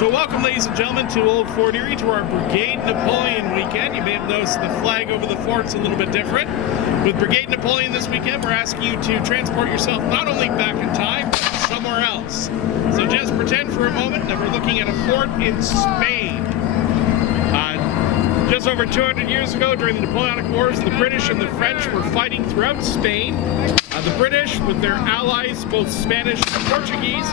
So welcome, ladies and gentlemen, to Old Fort Erie, to our Brigade Napoleon weekend. You may have noticed the flag over the fort's a little bit different. With Brigade Napoleon this weekend, we're asking you to transport yourself not only back in time, but somewhere else. So just pretend for a moment that we're looking at a fort in Spain. Just over 200 years ago, during the Napoleonic Wars, the British and the French were fighting throughout Spain. The British with their allies, both Spanish and Portuguese,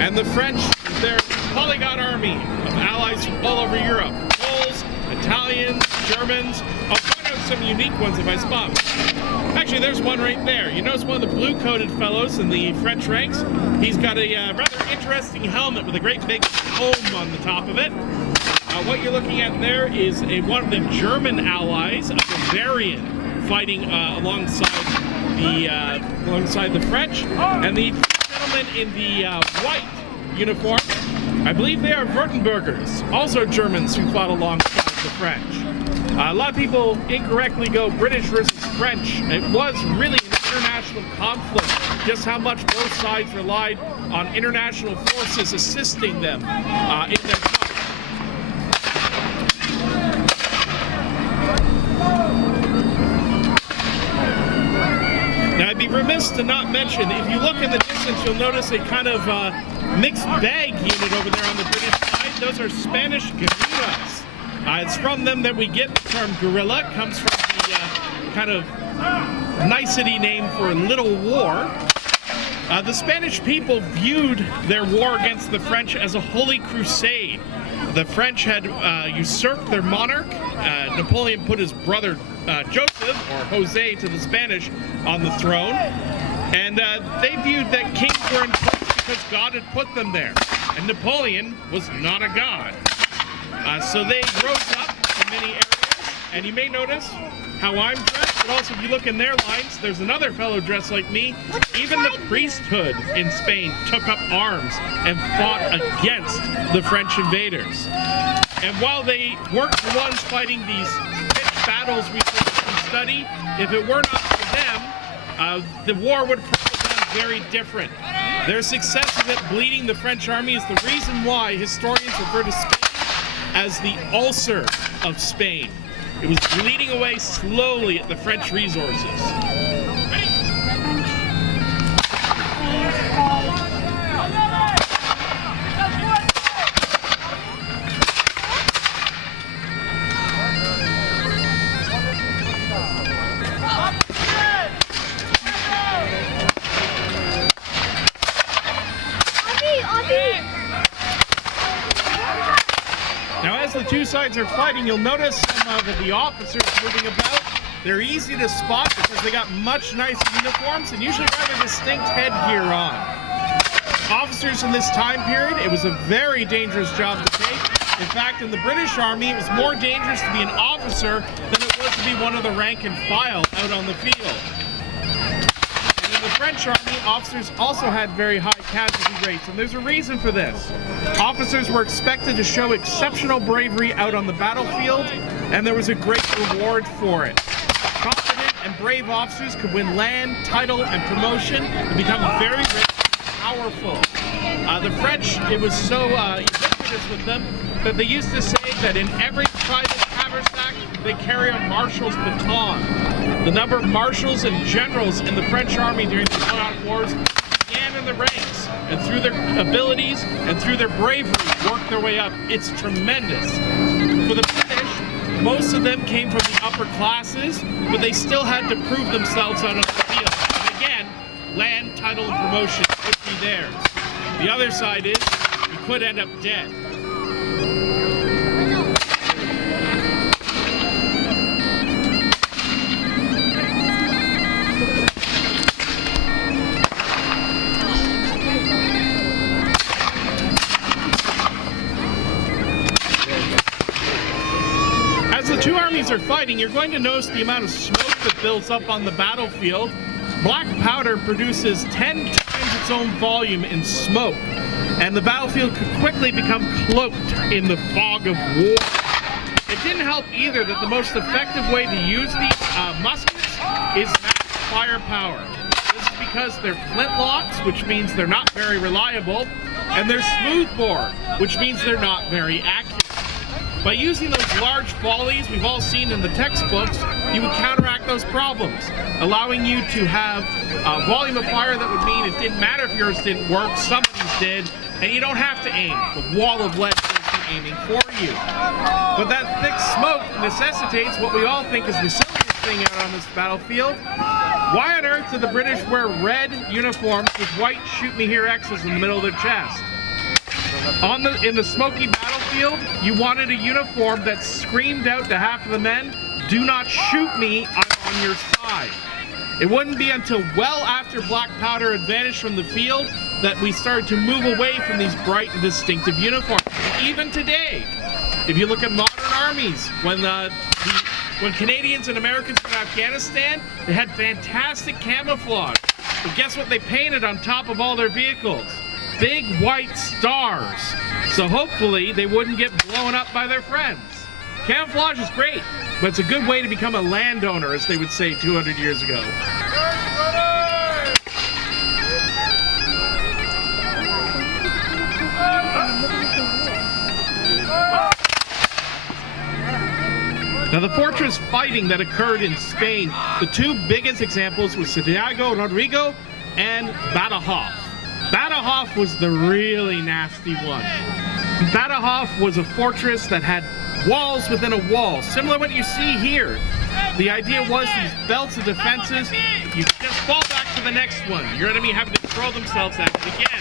and the French with their polyglot army of allies from all over Europe. Poles, Italians, Germans. I'll point out some unique ones if I spot. Actually, there's one right there. You notice one of the blue-coated fellows in the French ranks? He's got a rather interesting helmet with a great big dome on the top of it. What you're looking at there is one of the German allies, a Bavarian, fighting alongside the French, and the gentleman in the white uniform, I believe they are Württembergers, also Germans who fought alongside the French. A lot of people incorrectly go British versus French. It was really an international conflict, just how much both sides relied on international forces assisting them in their fight. Now, I'd be remiss to not mention, if you look in the distance, you'll notice a kind of mixed bag unit over there on the British side. Those are Spanish guerrillas. It's from them that we get the term guerrilla. It comes from the kind of nicety name for little war. The Spanish people viewed their war against the French as a holy crusade. The French had usurped their monarch. Napoleon put his brother Joseph, or Jose to the Spanish, on the throne. And they viewed that kings were in place because God had put them there. And Napoleon was not a god. So they rose up in many areas. And you may notice how I'm dressed, but also if you look in their lines, there's another fellow dressed like me. Even the priesthood in Spain took up arms and fought against the French invaders. And while they weren't the ones fighting these pitched battles we study, if it were not for them, the war would have been very different. Their successes at bleeding the French army is the reason why historians refer to Spain as the ulcer of Spain. It was bleeding away slowly at the French resources. Now, as the two sides are fighting, you'll notice some of the officers moving about. They're easy to spot because they got much nicer uniforms and usually rather distinct headgear on. Officers in this time period, it was a very dangerous job to take. In fact, in the British Army, it was more dangerous to be an officer than it was to be one of the rank and file out on the field. And in the French Army, officers also had very high casualty rates, and there's a reason for this. Officers were expected to show exceptional bravery out on the battlefield, and there was a great reward for it. Confident and brave officers could win land, title, and promotion and become very rich and powerful. The French, it was so ubiquitous with them that they used to say that in every private haversack they carry a marshal's baton. The number of marshals and generals in the French army during the Napoleonic Wars began in the ranks, and through their abilities and through their bravery worked their way up. It's tremendous. For the British, most of them came from the upper classes, but they still had to prove themselves out on the field. And again, land, title, and promotion could be theirs. The other side is, you could end up dead. As the two armies are fighting, you're going to notice the amount of smoke that builds up on the battlefield. Black powder produces 10 times its own volume in smoke, and the battlefield could quickly become cloaked in the fog of war. It didn't help either that the most effective way to use these muskets is max firepower. This is because they're flintlocks, which means they're not very reliable, and they're smoothbore, which means they're not very accurate. By using those large volleys we've all seen in the textbooks, you would counteract those problems, allowing you to have a volume of fire that would mean it didn't matter if yours didn't work, somebody's did, and you don't have to aim. The wall of lead is aiming for you. But that thick smoke necessitates what we all think is the silliest thing out on this battlefield. Why on earth do the British wear red uniforms with white shoot-me-here X's in the middle of their chest? In the smoky battlefield, you wanted a uniform that screamed out to half of the men, "Do not shoot me, I'm on your side." It wouldn't be until well after black powder had vanished from the field that we started to move away from these bright and distinctive uniforms. And even today, if you look at modern armies, when Canadians and Americans were in Afghanistan, they had fantastic camouflage. But guess what they painted on top of all their vehicles? Big white stars. So hopefully they wouldn't get blown up by their friends. Camouflage is great, but it's a good way to become a landowner, as they would say 200 years ago. Now, the fortress fighting that occurred in Spain, the two biggest examples were Santiago Rodrigo and Badajoz. Badajoz was the really nasty one. Badajoz was a fortress that had walls within a wall, similar to what you see here. The idea was these belts of defenses, you just fall back to the next one. Your enemy having to throw themselves at it again.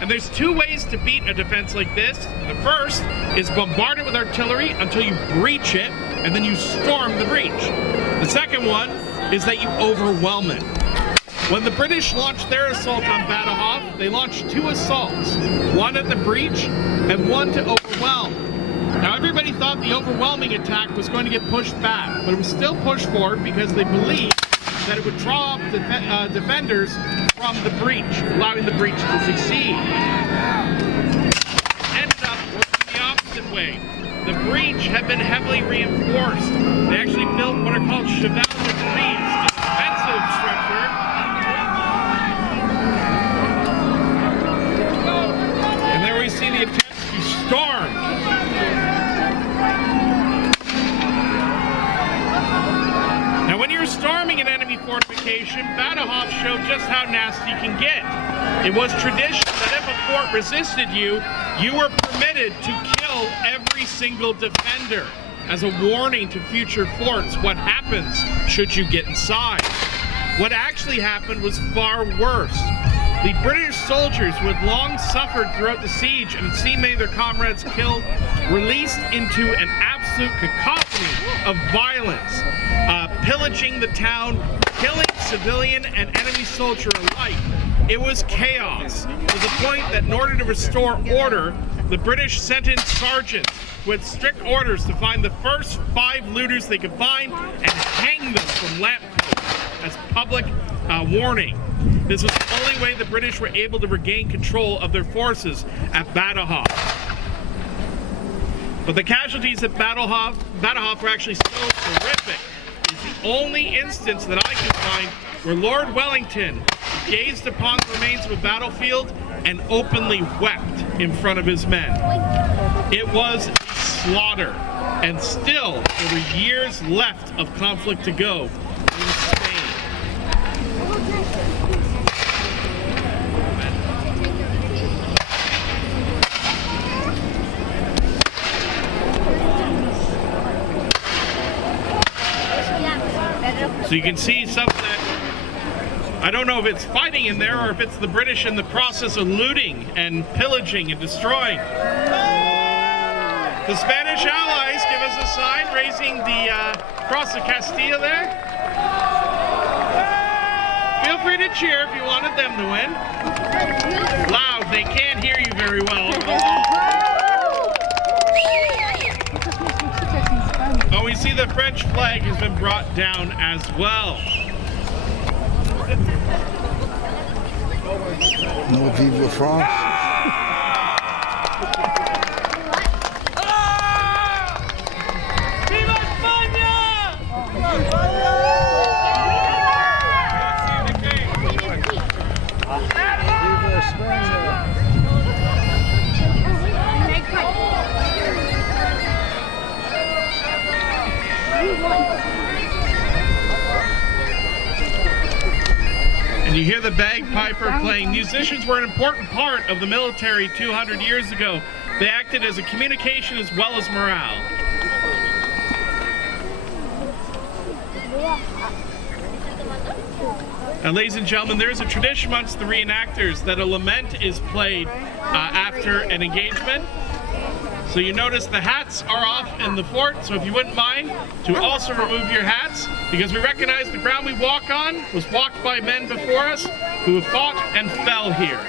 And there's two ways to beat a defense like this. The first is bombard it with artillery until you breach it, and then you storm the breach. The second one is that you overwhelm it. When the British launched their assault on Badajoz, they launched two assaults, one at the breach and one to overwhelm. Now, everybody thought the overwhelming attack was going to get pushed back, but it was still pushed forward because they believed that it would draw up defenders from the breach, allowing the breach to succeed. Ended up working the opposite way. The breach had been heavily reinforced. They actually built what are called chevalier trees, a defensive structure. And there we see the attempts to storm. Now, when you're storming an enemy fortification, Badajoz showed just how nasty you can get. It was tradition that if a fort resisted you, you were permitted to kill every single defender as a warning to future forts what happens should you get inside. What actually happened was far worse. The British soldiers who had long suffered throughout the siege and seen many of their comrades killed, released into an absolute cacophony of violence, pillaging the town, killing civilian and enemy soldier alike. It was chaos, to the point that in order to restore order, the British sent in sergeants with strict orders to find the first 5 looters they could find and hang them from lampposts as public warning. This was the only way the British were able to regain control of their forces at Badajoz. But the casualties at Badajoz were actually so horrific. It's the only instance that I can find where Lord Wellington gazed upon the remains of a battlefield and openly wept in front of his men. It was a slaughter, and still there were years left of conflict to go in Spain. So you can see something that, I don't know if it's fighting in there or if it's the British in the process of looting and pillaging and destroying. The Spanish allies give us a sign raising the Cross of Castile there. Feel free to cheer if you wanted them to win. Loud, they can't hear you very well over the wall. Oh, we see the French flag has been brought down as well. No, vive France. Viva España! Viva España! the bagpiper playing. Musicians were an important part of the military 200 years ago. They acted as a communication as well as morale. And ladies and gentlemen, there is a tradition amongst the reenactors that a lament is played after an engagement. So you notice the hats are off in the fort, so if you wouldn't mind to also remove your hats, because we recognize the ground we walk on was walked by men before us who have fought and fell here.